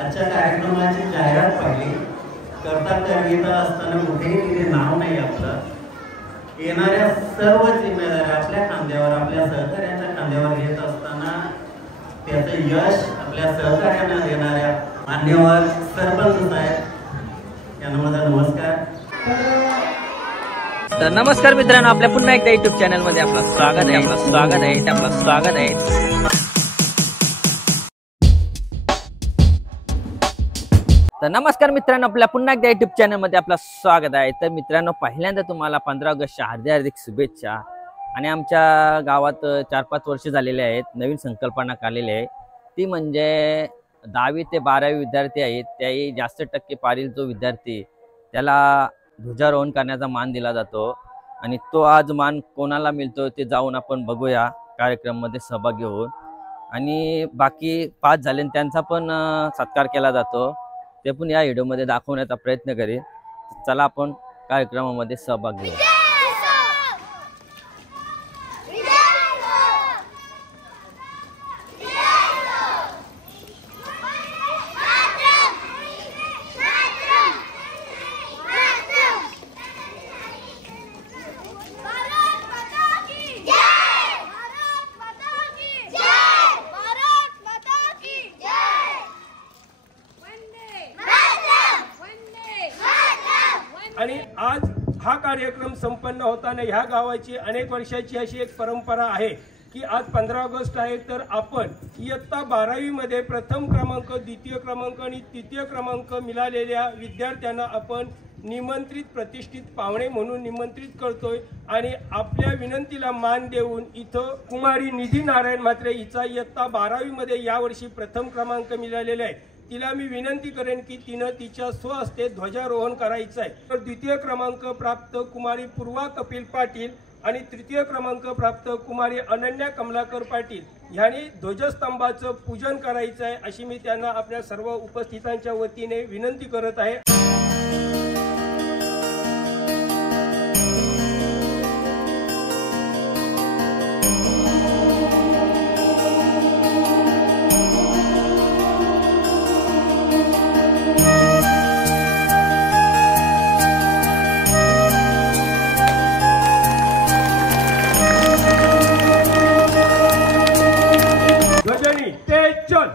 आजच्या कार्यक्रमाची जाहिरात पाहिली करता कविता असताना कुठेही तिथे नाव नाही आपलं. येणाऱ्या सर्व जिम्मेदाऱ्या आपल्या खांद्यावर आपल्या सहकार्यांच्या खांद्यावर घेत असताना त्याचं यश आपल्या सहकार्यांना देणाऱ्या मान्यवर सरपंच साहेब यांना माझा नमस्कार. तर नमस्कार मित्रांनो, आपल्या पुन्हा एकदा युट्यूब चॅनल मध्ये आपलं स्वागत आहे. तर नमस्कार मित्रांनो, आपल्या पुन्हा एकदा युट्यूब चॅनल मध्ये आपलं स्वागत आहे. तर मित्रांनो, पहिल्यांदा तुम्हाला 15 ऑगस्टच्या हार्दिक शुभेच्छा. आणि आमच्या गावात 4-5 वर्ष झालेले आहेत. नवीन संकल्पना आलेली आहे, ती म्हणजे 10वी ते 12वी विद्यार्थी आहेत, त्याही जास्त टक्के पारील जो विद्यार्थी त्याला ध्वजारोहण करण्याचा मान दिला जातो. आणि तो आज मान कोणाला मिळतो ते जाऊन आपण बघूया कार्यक्रम मध्ये सहभागी होऊन. आणि बाकी 5 झाले त्यांचा पण सत्कार केला जातो, ते पण या व्हिडिओमध्ये दाखवण्याचा प्रयत्न करेन. चला आपण कार्यक्रमामध्ये सहभाग घेऊ. आणि आज हा कार्यक्रम संपन्न होताना ह्या गावाची अनेक वर्षाची अशी एक परंपरा आहे की आज 15 ऑगस्ट आहे, तर आपण इयत्ता 12वी मध्ये प्रथम क्रमांक, द्वितीय क्रमांक आणि तृतीय क्रमांक मिळालेल्या विद्यार्थ्यांना आपण निमंत्रित प्रतिष्ठित पाहुणे म्हणून निमंत्रित करतोय. आणि आपल्या विनंतीला मान देऊन इथं कुमारी निधी नारायण म्हात्रे हिचा इयत्ता 12वी मध्ये यावर्षी प्रथम क्रमांक मिळालेला आहे. तिला मी विनंती करेन की तिनं तिच्या स्वहस्ते ध्वजारोहण करायचं आहे. तर द्वितीय क्रमांक प्राप्त कुमारी पूर्वा कपिल पाटील आणि तृतीय क्रमांक प्राप्त कुमारी अनन्या कमलाकर पाटील यांनी ध्वजस्तंभाचं पूजन करायचं आहे, अशी मी त्यांना आपल्या सर्व उपस्थितांच्या वतीने विनंती करत आहे. चल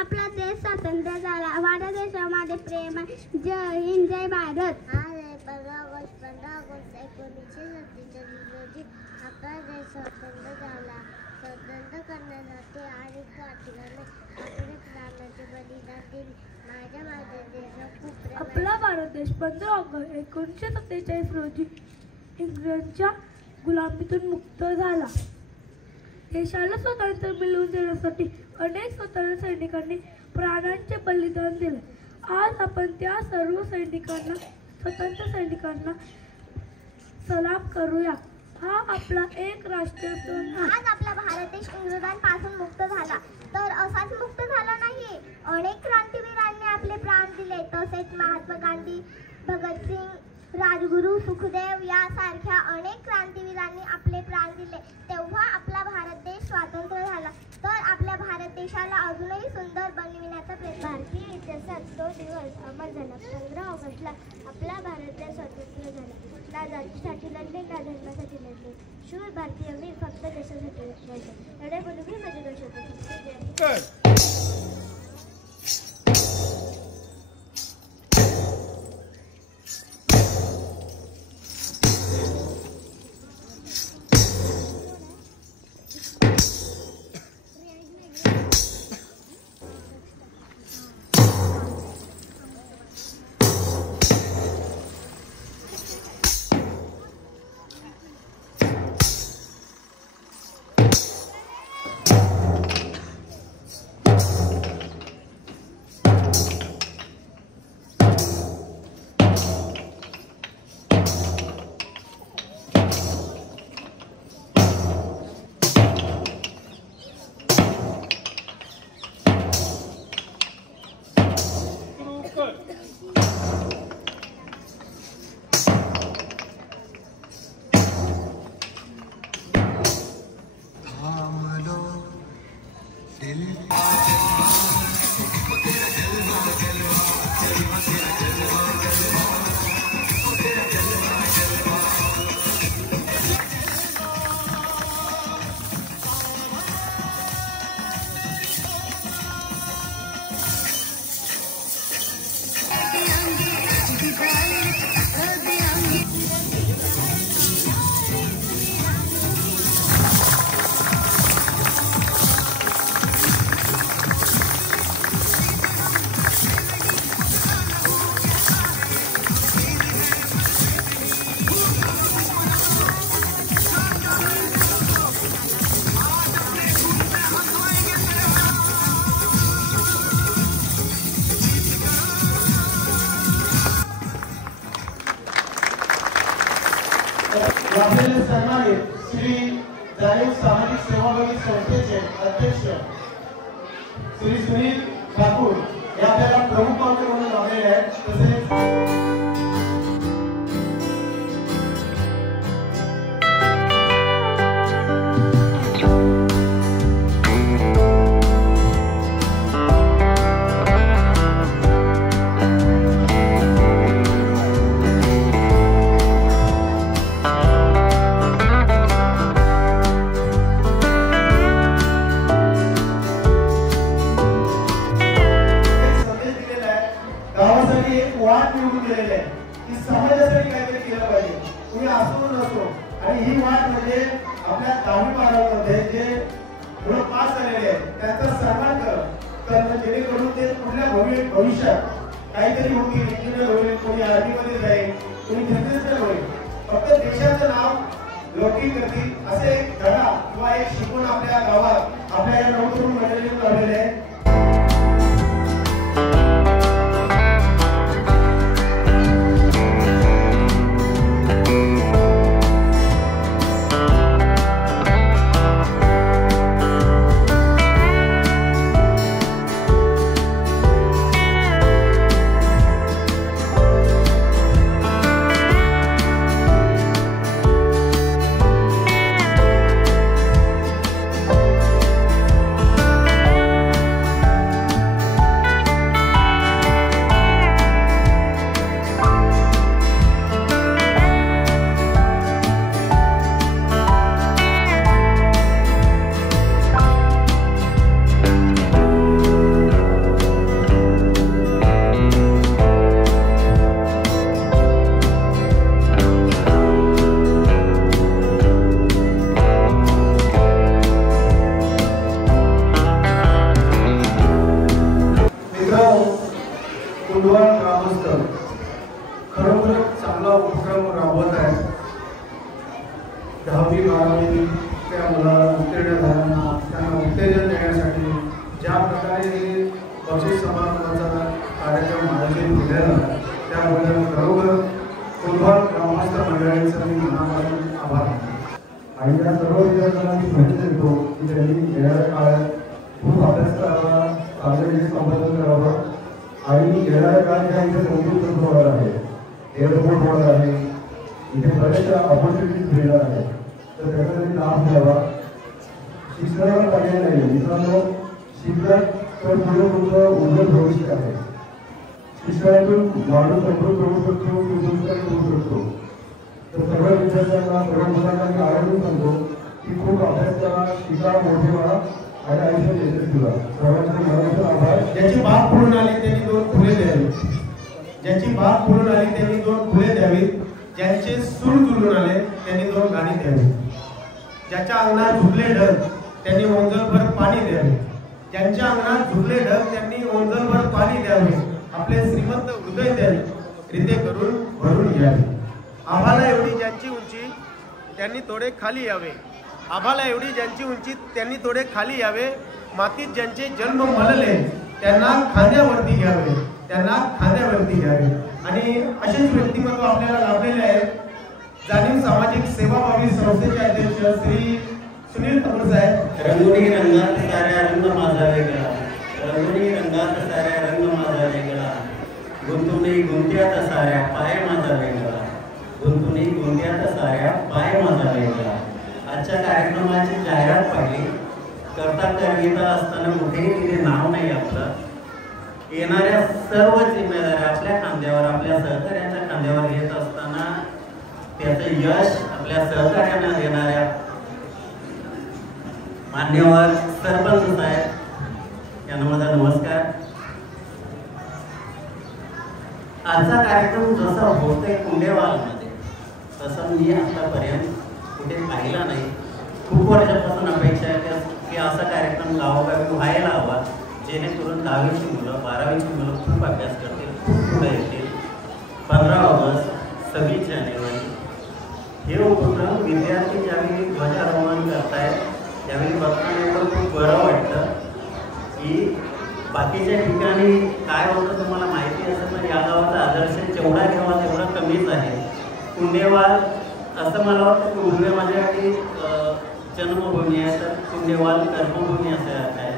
आपला देश स्वातंत्र्य झाला. माझ्या देशामध्ये प्रेम आहे. जय हिंद, जय भारत. आज 15 ऑगस्ट 1947 रोजी आपला देश स्वतंत्र झाला. स्वतंत्र करण्यासाठी आणि क्रांतिकारकांनी आपले प्राणाचे बलिदान दिले. माझ्या देशात खूप प्रेम आहे. आपला भारत देश 15 ऑगस्ट 1947 रोजी इंग्रजांच्या गुलामीतून मुक्त झाला. देशाला स्वातंत्र्य मिळवून देण्यासाठी अनेक स्वतंत्र सैनिकांनी प्राणांचे बलिदान दिले. आज आपण त्या सर्व सैनिकांना, स्वतंत्र सैनिकांना सलाम करूया. हा आपला एक राष्ट्रीय सण आहे. आज आपला भारत देश इंग्रजांपासून मुक्त झाला, तर असाच मुक्त झाला नाही. अनेक क्रांतिवीरांनी आपले प्राण दिले. तसेच महात्मा गांधी, भगतसिंग, राजगुरू, सुखदेव यासारख्या अनेक क्रांतिवीरांनी आपले प्राण दिले. तेव्हा आपला भारत देश स्वतंत्र झाला. तर आपल्या भारत देशाला अजूनही सुंदर बनविण्याचा प्रयत्न. भारतीय इतिहासात तो दिवस अमर झाला. 15 ऑगस्टला आपला भारत देश स्वतंत्र झाला. ना जातीसाठी लढले, ना धर्मासाठी लढले. शूर भारतीय वीर फक्त देशासाठी लढले. लढाई बनवली माझे देश होते. आपल्याला सन्मानित श्री जाणीव सामाजिक सेवाभावी संस्थेचे अध्यक्ष श्री सुनील ठाकूर हे आपल्याला प्रमुख पाहुणे म्हणून लावलेले आहेत. तसेच वाट निवडून दिलेली आहे की समाजासाठी काहीतरी केलं पाहिजे. तुम्ही असो नसो, आणि ही वाट म्हणजे आपल्या 10वी-12वी मध्ये जे मुलं पास झालेले आहेत त्यांचा सन्मान करणं, जेणेकरून ते पुढल्या भविष्यात काहीतरी होतील, इंजिनियर होईल, कोणी आर्मी मध्ये जाईल, कोणी बिझनेसमॅन होईल. फक्त देशाचं नाव लौकिक करतील असे एक धडा किंवा एक शिकवण आपल्या गावात आपल्या या नवतरुण मंडळीने लावलेले आहे. खरोखर चांगला उपक्रम राबवत आहे. 10वी-12वी त्या मुलाला उत्तीर्ण झाल्यानं त्यांना उत्तेजन देण्यासाठी ज्या प्रकारे बक्षीस समारंभाचा कार्यक्रम आयोजित केलेला आहे त्याबद्दल खरोखर कुलभार ग्रामस्थ मंडळींचा मी मनापासून आभार मानतो. आणि त्या सर्व विद्यार्थ्यांना मी संदेश देतो की त्यांनी येणाऱ्या काळात खूप अभ्यास करावा, चांगले संपादन करावं आणि येणाऱ्या काळात ज्या इथे संगीत संस्था होणार आहे, एअरपोर्ट होणार आहे, इथे बऱ्याचशा ऑपॉर्च्युनिटीज मिळणार आहे तर त्याचा त्यांनी लाभ घ्यावा. शिक्षणाला पर्याय नाही. मित्रांनो, शिक्षण तर पुढे तुमचं उज्ज्वल भविष्य आहे. शिक्षणातून माणूस समृद्ध होऊ शकतो, सुसंस्कार होऊ शकतो. तर सर्व विद्यार्थ्यांना, सर्व मुलांना मी आवर्जून सांगतो की खूप अभ्यास करा, शिका, मोठे व्हा आणि आयुष्यात यशस्वी व्हा. सर्वांचे मनापासून आभार. ज्याची बाग पूर्ण आली त्यांनी 2 फुले द्यावी. ज्याची बाग पूर्ण आली त्यांनी 2 फुले द्यावीत. ज्यांचे सूर जुळून आले त्यांनी 2 गाणी द्यावी. ज्याच्या अंगणात झुकले ढग त्यांनी ओंजलभर पाणी द्यावे. ज्यांच्या अंगणात झुकले ढग त्यांनी ओंजलभर पाणी द्यावे. आपले श्रीमंत हृदय त्यांनी रिते करून भरून घ्यावे. आम्हाला एवढी ज्यांची उंची त्यांनी थोडे खाली यावे. आम्हाला एवढी ज्यांची उंची त्यांनी थोडे खाली यावे. मातीत ज्यांचे जन्म मलले त्यांना खांद्यावरती घ्यावे. त्यांना खांद्यावरती घ्यावे. आणि असेच व्यक्तिमत्व आपल्याला लाभलेले आहेत. जाणीव सामाजिक सेवाभावी संस्थेचे अध्यक्ष श्री सुनील ठाकूर साहेब. रंगोळी रंगात साऱ्या रंग माझा वेगळा, रंगोळी रंगात साऱ्या रंग माझा वेगळा, गुंतुनी गुंत्यात साऱ्या पाय माझा वेगळा, गुंतुनी गुंत्यात साऱ्या पाय माझा वेगळा. आजच्या कार्यक्रमाची जाहिरात पाहिली. करता करविता असताना कुठेही तिथे नाव नाही आपलं. येणाऱ्या सर्व जिम्मेदाऱ्या आपल्या खांद्यावर, आपल्या सहकार्याच्या खांद्यावर घेत असताना त्याचं यश आपल्या सहकार्यांना देणाऱ्या मान्यवर सरपंच साहेब यांना माझा नमस्कार. आजचा कार्यक्रम जसा होतोय कुंडेवालमध्ये तसा मी आतापर्यंत कुठे पाहिला नाही. खूप वर्षापासून अपेक्षा आहे की असा कार्यक्रम गावोगावी व्हायला हवा, जेणेकरून 10वीची मुलं 12वीची मुलं खूप अभ्यास करतील, खूप पुढे येतील. 15 ऑगस्ट, 26 जानेवारी हे उपक्रम विद्यार्थी ज्यावेळी ध्वजारोहण करतायत त्यावेळी बघताना खूप बरं वाटतं की बाकीच्या ठिकाणी काय होतं तुम्हाला माहिती असेल तर या गावाचा आदर्श जेवढा घ्यावा तेवढा कमीच आहे. कुंडेवाल असं मला वाटतं की उजवे माझ्यासाठी जन्मभूमी आहे तर कुंडेवाल कर्मभूमी असं आहे.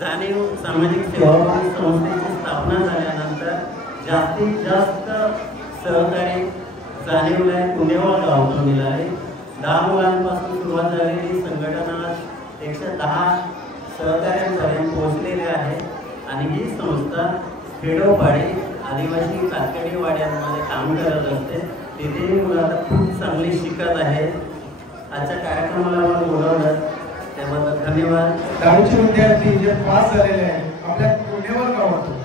जाणीव सामाजिक सेवाभावी संस्थेची स्थापना झाल्यानंतर जास्तीत जास्त सहकारी जाणीवला कुंडेवाल गावातून मिळाले. 10 मुलांपासून सुरुवात झालेली संघटना 110 सहकार्यांपर्यंत पोहोचलेले आहे. आणि ही संस्था खेडोपाडी आदिवासी कातकडी वाड्यांमध्ये काम करत असते. तिथेही मुलं आता खूप चांगली शिकत आहेत. आजच्या कार्यक्रमाला मला बोलवलं त्याबद्दल धन्यवाद. 10वीचे विद्यार्थी जे पास झालेले आहेत आपल्या कुंडेवाल गावातून,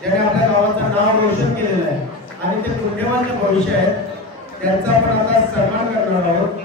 ज्याने आपल्या गावाचं नाव रोशन केलेलं आहे आणि ते कुंडेवालचे भविष्य आहे, त्यांचा आपण आता सन्मान करणार आहोत.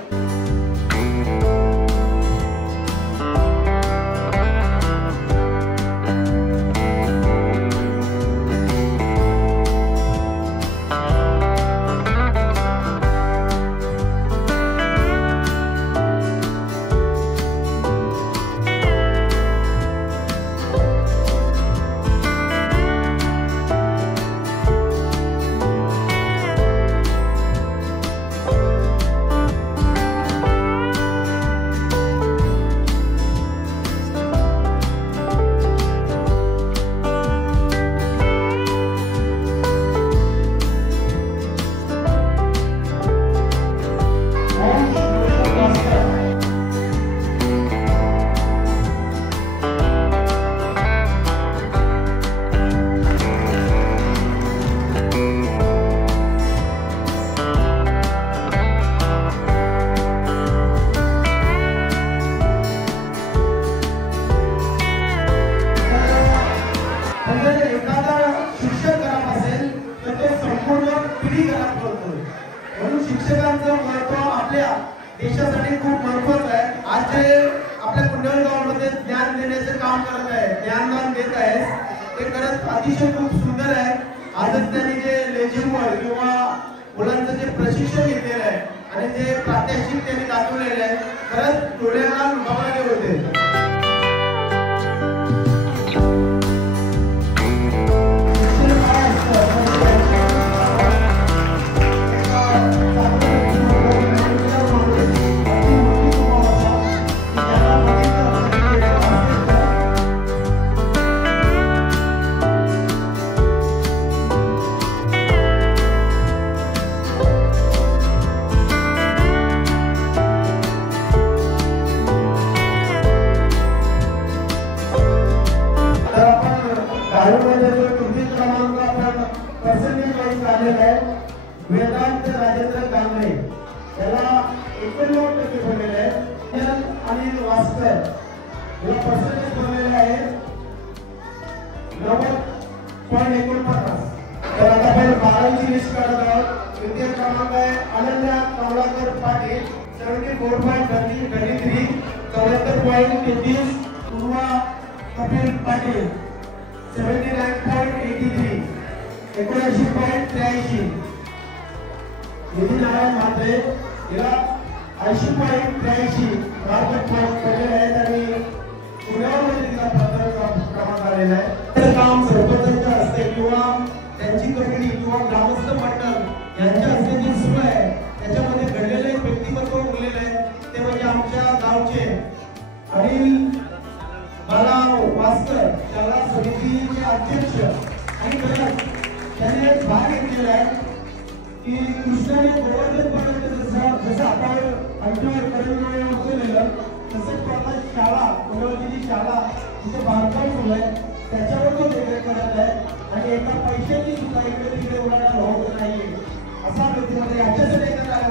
म्हणून शिक्षकांचं महत्व आपल्या देशासाठी खूप महत्वाचं आहे. आज जे आपल्या कुंडेवाल गावामध्ये ज्ञान देण्याचे काम करत आहे, ज्ञानदान देत आहे, ते खरंच अतिशय खूप सुंदर आहे. आजच त्यांनी जे लेझिमवर किंवा मुलांचं जे प्रशिक्षण घेतलेलं आहे आणि जे प्रात्यक्षिक त्यांनी दाखवलेले आहे खरंच डोळ्यांना लुभावणारे होते. वेदांत राजेंद्र कांबळे त्याला 89% पडलेले आहे आणि वास्कर याला पर्सेंटेज पडलेले आहे 90.49. तर आता आपण 12वी लिस्ट काढत आहोत. तृतीय क्रमांक आहे अनन्या कमलाकर पाटील 74.33. 74.33. पूर्वा कपिल पाटील 79.83. 79.83. निधी नारायण म्हात्रे हिला 80.83 मार्क पडलेले आहेत आणि पुण्यामध्ये तिला क्रमांक आलेला आहे. तर काम सरपंचांच्या हस्ते किंवा त्यांची कमिटी किंवा ग्रामस्थ मंडळ यांच्या हस्ते जे सुरू आहे त्याच्यामध्ये घडलेले व्यक्तिमत्व उरलेले आहे ते म्हणजे आमच्या गावचे अनिल बाला वास्कर त्याला समितीचे अध्यक्ष आणि त्यांनी एक भाग घेतलेला आहे की कृष्णाने गोवर्धनपर्यंत जसं आपण अंत्यवर परिणाम केलेलं तसंच आता शाळा पुण्याची शाळा तिथे बांधकाम सुरू आहे त्याच्यावर तो देखरेख करत आहे आणि एका पैशाची सुद्धा इकडे तिकडे उलाढाल होत नाहीये असा व्यक्तिमत्व याच्यासाठी एकत्र आला